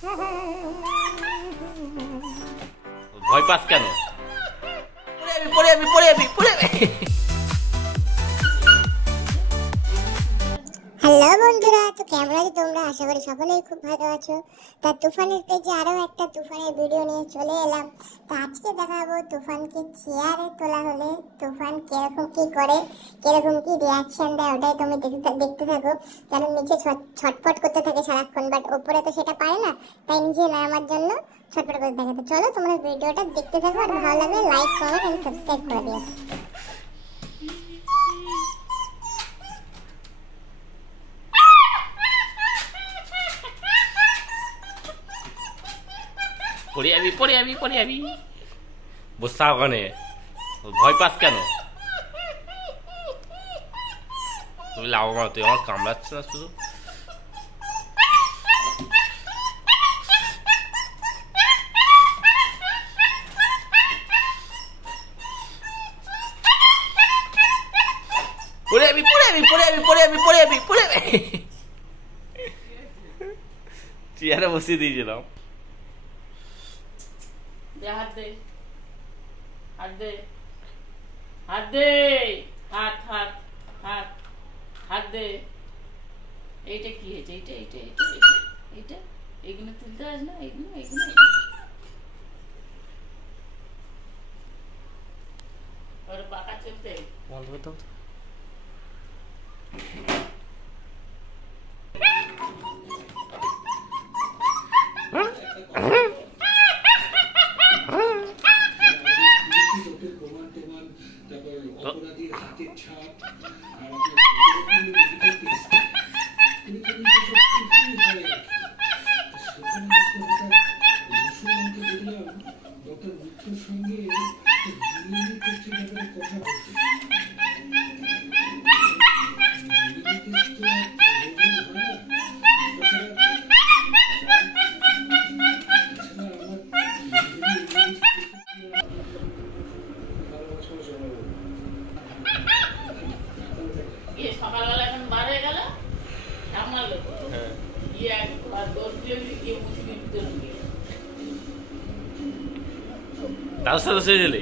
ভয় পাস কেন? হ্যালো বন্ধুরা, তো কেমন আছো তোমরা? আশা করি সকলেই খুব ভালো আছো। তা তুফানের পেজে আরো একটা তুফানের ভিডিও নিয়ে চলে এলাম। তো আজকে দেখাবো তুফানকে চেয়ারে তোলা হলে তুফান কিরকম কি করে, কিরকম কি রিয়াকশন দেয়, ওটাই তুমি দেখতে থাকো। কারণ নিচে ছটফট করতে থাকে সারাক্ষণ, বাট ওপরে তো সেটা পারে না, তাই নিজে নামার জন্য ছটফট করতে থাকে। তো চলো তোমরা ভিডিওটা দেখতে থাকো, আর ভালো লাগলে লাইক কমেন্ট এন্ড সাবস্ক্রাইব করে দিও। পড়ে যাবি বসা ওখানে। ভয় পাস কেন? তুই লাভবান, তুই আমার কামড়াচ্ছে না শুধু। চেয়ারে বসিয়ে দিয়েছিলাম। হাত দে, হাত দে, হাত দে, হাত হাত হাত হাত দে। এইটা কি হয়েছে? এইটা এইটা এইটা এইটা এইটা এইগুলো তুলতে আস না, এইগুলো এইগুলো ওর পাকা চলতে বন্ধ করতে অপরাধীর হাতের ছাপ মুসলমানকে দেখলাম ডক্টর মিত্রের সঙ্গে কথা বলতে। সকালবেলা এখন বার হয়ে গেল, আমার লোক গিয়ে একবার 10 কিলোমিটার গিয়ে মুসলিম ভিতরে গিয়ে তার সাথে শুয়েছিলি?